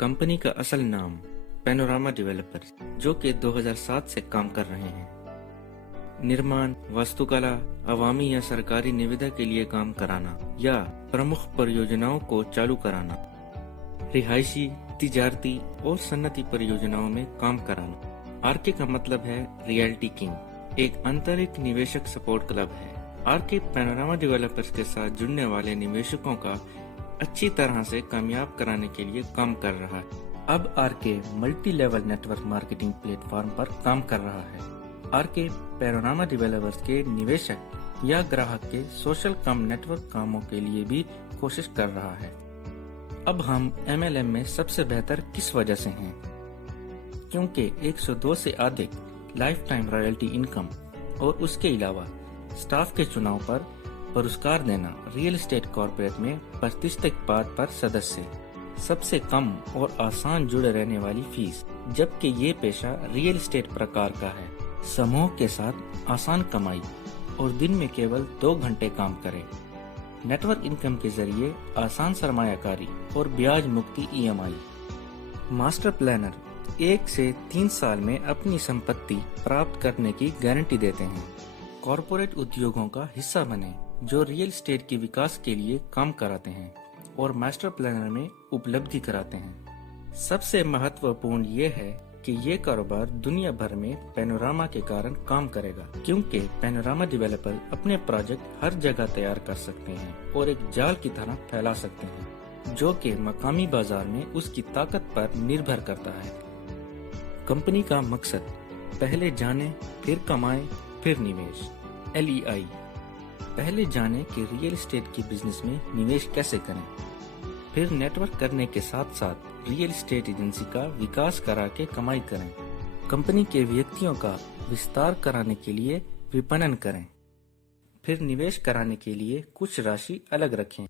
Company का असल नाम पैनोरामा डेवलपर्स, जो कि 2007 से काम कर रहे हैं। निर्माण, वास्तुकला, अवामी या सरकारी निविदा के लिए काम कराना या प्रमुख परियोजनाओं को चालू कराना, रिहायशी, तिजारती और सन्नती परियोजनाओं में काम कराना। आरके का मतलब है रियल्टी किंग, एक आंतरिक निवेशक सपोर्ट क्लब है। आरके पैनोरामा डेवलपर्स के साथ जुड़ने वाले निवेशकों का अच्छी तरह से कामयाब कराने के लिए काम कर रहा है। अब RK multi level network marketing platform पर काम कर रहा है। आरके पैनोरामा डेवलपर्स के निवेशक या ग्राहक के सोशल कम नेटवर्क कामों के लिए भी कोशिश कर रहा है। अब हम MLM में सबसे बेहतर किस वजह से हैं? क्योंकि 102 से अधिक लाइफ टाइम रॉयल्टी इनकम और उसके अलावा स्टाफ के चुनाव पर पुरस्कार देना, रियल एस्टेट कॉर्पोरेट में प्रतिष्ठित पद पर सदस्य, सबसे कम और आसान जुड़े रहने वाली फीस, जबकि ये पेशा रियल एस्टेट प्रकार का है। समूह के साथ आसान कमाई और दिन में केवल 2 घंटे काम करें। नेटवर्क इनकम के जरिए आसान सरमायाकारी और ब्याज मुक्ति EMI। मास्टर प्लानर 1 से 3 साल में अपनी संपत्ति प्राप्त करने की गारंटी देते हैं। कॉर्पोरेट उद्योगों का हिस्सा बने जो रियल एस्टेट के विकास के लिए काम कराते हैं और मास्टर प्लानर में उपलब्धि कराते हैं। सबसे महत्वपूर्ण ये है कि ये कारोबार दुनिया भर में पैनोरामा के कारण काम करेगा, क्योंकि पैनोरामा डेवलपर अपने प्रोजेक्ट हर जगह तैयार कर सकते हैं और एक जाल की तरह फैला सकते हैं, जो कि मकामी बाजार में उसकी ताकत पर निर्भर करता है। कंपनी का मकसद पहले जाने फिर कमाए फिर निवेश, LEI। पहले जाने कि रियल एस्टेट की बिजनेस में निवेश कैसे करें, फिर नेटवर्क करने के साथ साथ रियल एस्टेट एजेंसी का विकास करा के कमाई करें। कंपनी के व्यक्तियों का विस्तार कराने के लिए विपणन करें, फिर निवेश कराने के लिए कुछ राशि अलग रखें,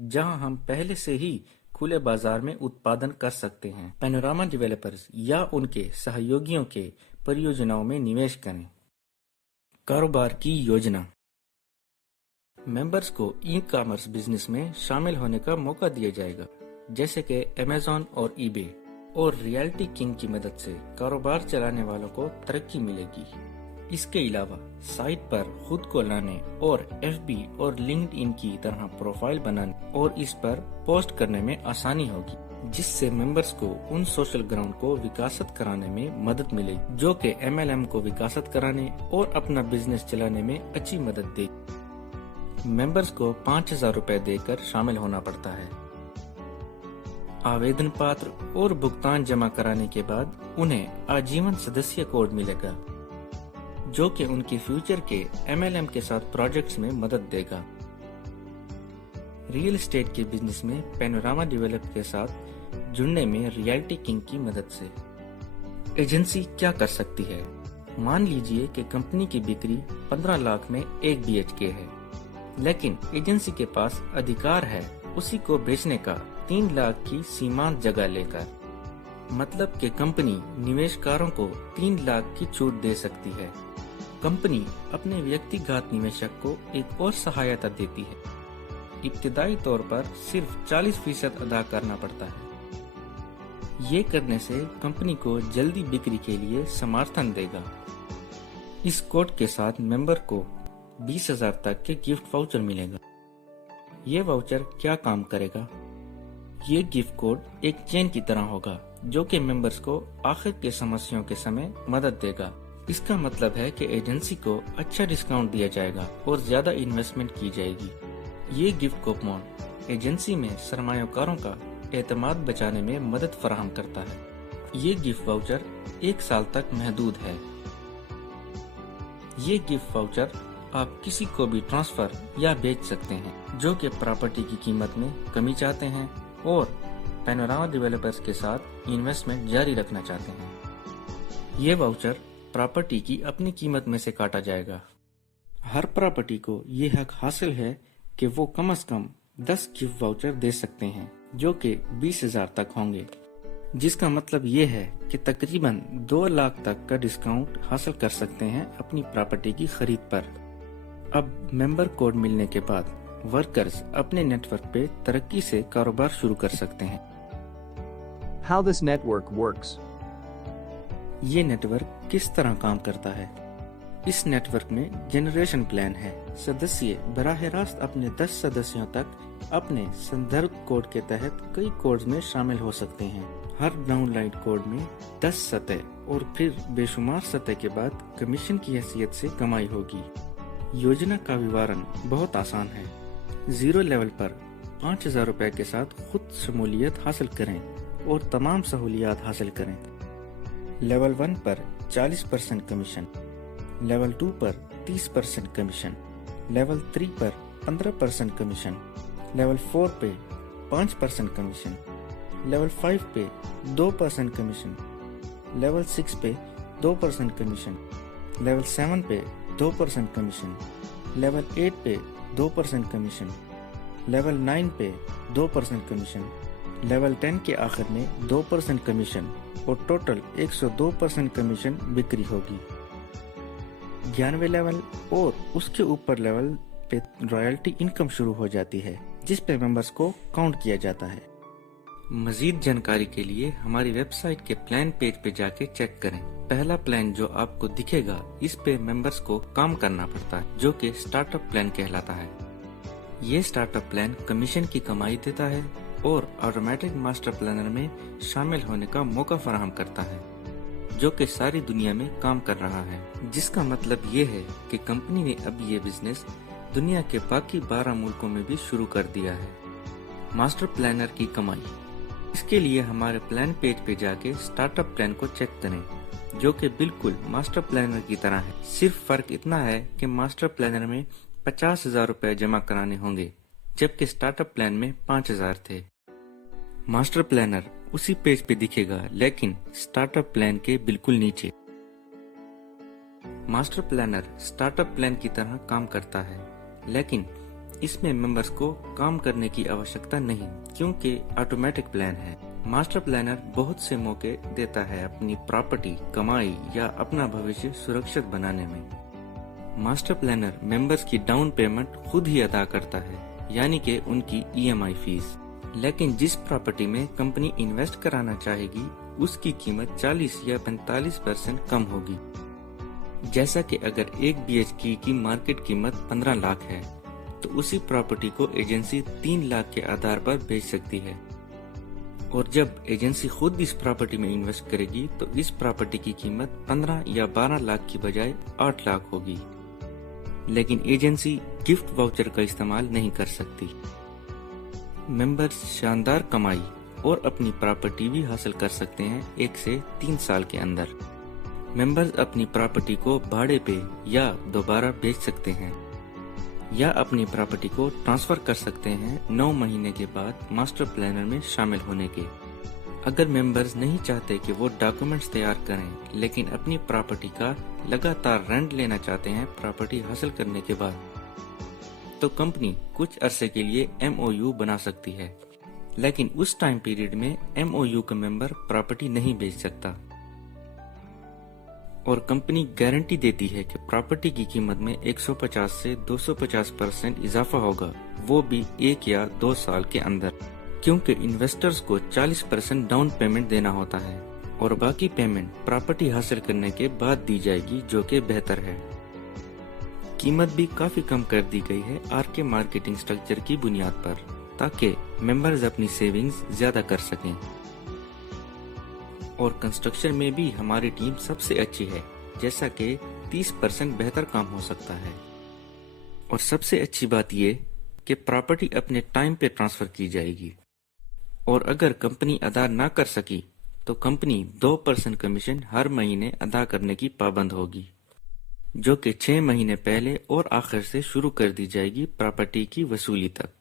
जहां हम पहले से ही खुले बाजार में उत्पादन कर सकते हैं। पैनोरामा डेवलपर्स या उनके सहयोगियों के परियोजनाओं में निवेश करें। कारोबार की योजना। मेंबर्स को ई-कॉमर्स बिजनेस में शामिल होने का मौका दिया जाएगा, जैसे कि Amazon और eBay, और रियल्टी किंग की मदद से कारोबार चलाने वालों को तरक्की मिलेगी। इसके अलावा साइट पर खुद को लाने और FB और LinkedIn की तरह प्रोफाइल बनाने और इस पर पोस्ट करने में आसानी होगी, जिससे मेंबर्स को उन सोशल ग्राउंड को विकसित कराने में मदद मिलेगी, जो कि MLM को विकसित कराने और अपना बिजनेस चलाने में अच्छी मदद देगी। मेंबर्स को 5,000 रुपए देकर शामिल होना पड़ता है। आवेदन पत्र और भुगतान जमा कराने के बाद उन्हें आजीवन सदस्य कोड मिलेगा, जो कि उनके फ्यूचर के MLM के साथ प्रोजेक्ट्स में मदद देगा। रियल एस्टेट के बिजनेस में पैनोरामा डेवलपर के साथ जुड़ने में रियल्टी किंग की मदद से एजेंसी क्या कर सकती है? मान लीजिए कि कंपनी की बिक्री 15 लाख में 1 BHK है, लेकिन एजेंसी के पास अधिकार है उसी को बेचने का 3 लाख की सीमांत जगह लेकर। मतलब कि कंपनी निवेशकारों को 3 लाख की छूट दे सकती है। कंपनी अपने व्यक्तिगत निवेशक को एक और सहायता देती है। इब्तिदाई तौर पर सिर्फ 40% अदा करना पड़ता है। ये करने से कंपनी को जल्दी बिक्री के लिए समर्थन देगा। इस कोड के साथ मेंबर को 20,000 तक के गिफ्ट वाउचर मिलेगा। ये वाउचर क्या काम करेगा? ये गिफ्ट कोड एक चेन की तरह होगा, जो कि मेंबर्स को आखिर के समस्याओं के समय मदद देगा। इसका मतलब है कि एजेंसी को अच्छा डिस्काउंट दिया जाएगा और ज्यादा इन्वेस्टमेंट की जाएगी। ये गिफ्ट कूपन एजेंसी में सरमायाकारों का एतमाद बचाने में मदद फराहम करता है। ये गिफ्ट वाउचर 1 साल तक महदूद है। ये गिफ्ट वाउचर आप किसी को भी ट्रांसफर या बेच सकते हैं, जो कि प्रॉपर्टी की कीमत में कमी चाहते हैं और पैनोरामा डेवलपर्स के साथ इन्वेस्टमेंट जारी रखना चाहते हैं। ये वाउचर प्रॉपर्टी की अपनी कीमत में से काटा जाएगा। हर प्रॉपर्टी को ये हक हासिल है कि वो कम से कम 10 गिफ्ट वाउचर दे सकते हैं, जो कि 20,000 तक होंगे, जिसका मतलब ये है कि तकरीबन 2 लाख तक का डिस्काउंट हासिल कर सकते हैं अपनी प्रॉपर्टी की खरीद पर। अब मेंबर कोड मिलने के बाद वर्कर्स अपने नेटवर्क पे तरक्की से कारोबार शुरू कर सकते हैं। How this network works. یہ نیٹورک کس طرح کام کرتا ہے؟ اس نیٹورک میں جنریشن پلان ہے۔ سدسیہ براہ راست اپنے 10 سدسیوں تک اپنے سندربھ کوڈ کے تحت کئی کوڈز میں شامل ہو سکتے ہیں۔ ہر ڈاؤن لائن کوڈ میں 10 سطح اور پھر بے شمار سطح کے بعد کمیشن کی حیثیت سے کمائی ہوگی۔ یوجنا کا ویوارن بہت آسان ہے۔ 0 لیول پر 5000 روپے کے ساتھ خود شمولیت حاصل کریں اور تمام سہولیات حاصل کریں۔ لیول 1 پر 40% کمیشن، لیول 2 پر 30% کمیشن، لیول 3 پر 15% کمیشن، لیول 4 پہ 5% کمیشن، لیول 5 پہ 2% کمیشن، لیول 6 پہ 2% کمیشن، لیول 7 پہ 2% کمیشن، لیول 8 پہ 2% کمیشن، لیول 9 پہ 2% کمیشن، لیول 10 کے آخر میں 2% کمیشن اور ٹوٹل 102% کمیشن بکری ہوگی۔ 11ویں لیول اور اس کے اوپر لیول پہ رائلٹی انکم شروع ہو جاتی ہے جس پہ ممبرز کو کاؤنٹ کیا جاتا ہے۔ مزید جانکاری کے لیے ہماری ویب سائٹ کے پلان پیج پہ جا کے چیک کریں۔ پہلا پلان جو آپ کو دکھے گا اس پہ ممبرز کو کام کرنا پڑتا ہے جو کہ سٹارٹ اپ پلان کہلاتا ہے۔ یہ سٹارٹ اپ پلان کمیشن کی کمائی دیتا ہے اور آٹومیٹک ماسٹر پلانر میں شامل ہونے کا موقع فراہم کرتا ہے جو کہ ساری دنیا میں کام کر رہا ہے، جس کا مطلب یہ ہے کہ کمپنی نے اب یہ بزنس دنیا کے باقی 12 ملکوں میں بھی شروع کر دیا ہے۔ ماسٹر پلانر کی کمائی، اس کے لیے ہمارے پلان پیج پہ جا کے سٹارٹ اپ پلان کو چیک کریں جو کہ بالکل ماسٹر پلانر کی طرح ہے۔ صرف فرق اتنا ہے کہ ماسٹر پلانر میں 50,000 روپے جمع کرانے ہوں گے جبکہ سٹارٹ اپ پلان میں 5,000 تھے۔ ماسٹر پلانر اسی پیج پہ دکھے گا لیکن سٹارٹ اپ پلان کے بالکل نیچے۔ ماسٹر پلانر سٹارٹ اپ پلان کی طرح کام کرتا ہے لیکن اس میں ممبرز کو کام کرنے کی آوشکتا نہیں کیونکہ آٹومیٹک پلان ہے۔ ماسٹر پلانر بہت سے موقع دیتا ہے اپنی پراپرٹی، کمائی یا اپنا بھوشیہ سرکشت بنانے میں۔ ماسٹر پلانر ممبرز کی ڈاؤن پیمنٹ خود ہی ادا کرتا ہے یعنی کہ ان کی EMI فیس، لیکن جس پراپرٹی میں کمپنی انویسٹ کرانا چاہے گی اس کی قیمت 40 یا 45% کم ہوگی۔ جیسا کہ اگر ایک BHK کی مارکیٹ قیمت 15 لاکھ ہے تو اسی پراپرٹی کو ایجنسی 3 لاکھ کے آدھار پر بیچ سکتی ہے، اور جب ایجنسی خود اس پراپرٹی میں انویسٹ کرے گی تو اس پراپرٹی کی قیمت 15 یا 12 لاکھ کی بجائے 8 لاکھ ہوگی، لیکن ایجنسی گفٹ واؤچر کا استعمال نہیں کر سکتی۔ ممبرز شاندار کمائی اور اپنی پراپرٹی بھی حاصل کر سکتے ہیں 1 سے 3 سال کے اندر۔ ممبرز اپنی پراپرٹی کو بھاڑے پہ یا دوبارہ بیچ سکتے ہیں یا اپنی پراپرٹی کو ٹرانسفر کر سکتے ہیں 9 مہینے کے بعد ماسٹر پلانر میں شامل ہونے کے۔ اگر ممبرز نہیں چاہتے کہ وہ ڈاکومنٹس تیار کریں لیکن اپنی پراپرٹی کا لگاتار رینٹ لینا چاہتے ہیں پراپرٹی حاصل کرنے کے بعد، تو کمپنی کچھ عرصے کے لیے MOU بنا سکتی ہے، لیکن اس ٹائم پیریڈ میں MOU کا ممبر پراپرٹی نہیں بیچ سکتا، اور کمپنی گارنٹی دیتی ہے کہ پراپرٹی کی قیمت میں 150 سے 250% اضافہ ہوگا، وہ بھی 1 یا 2 سال کے اندر، کیونکہ انویسٹرز کو 40% ڈاؤن پیمنٹ دینا ہوتا ہے اور باقی پیمنٹ پراپرٹی حاصل کرنے کے بعد دی جائے گی جو کہ بہتر ہے۔ قیمت بھی کافی کم کر دی گئی ہے RK مارکیٹنگ سٹرکچر کی بنیاد پر تاکہ ممبرز اپنی سیونگز زیادہ کر سکیں، اور کنسٹرکشن میں بھی ہماری ٹیم سب سے اچھی ہے، جیسا کہ 30% بہتر کام ہو سکتا ہے، اور سب سے اچھی بات یہ کہ پراپرٹی اپنے ٹائم پہ ٹرانسفر کی جائے گی، اور اگر کمپنی ادا نہ کر سکی تو کمپنی 2% کمیشن ہر مہینے ادا کرنے کی پابند ہوگی، جو کہ 6 مہینے پہلے اور آخر سے شروع کر دی جائے گی پراپرٹی کی وصولی تک۔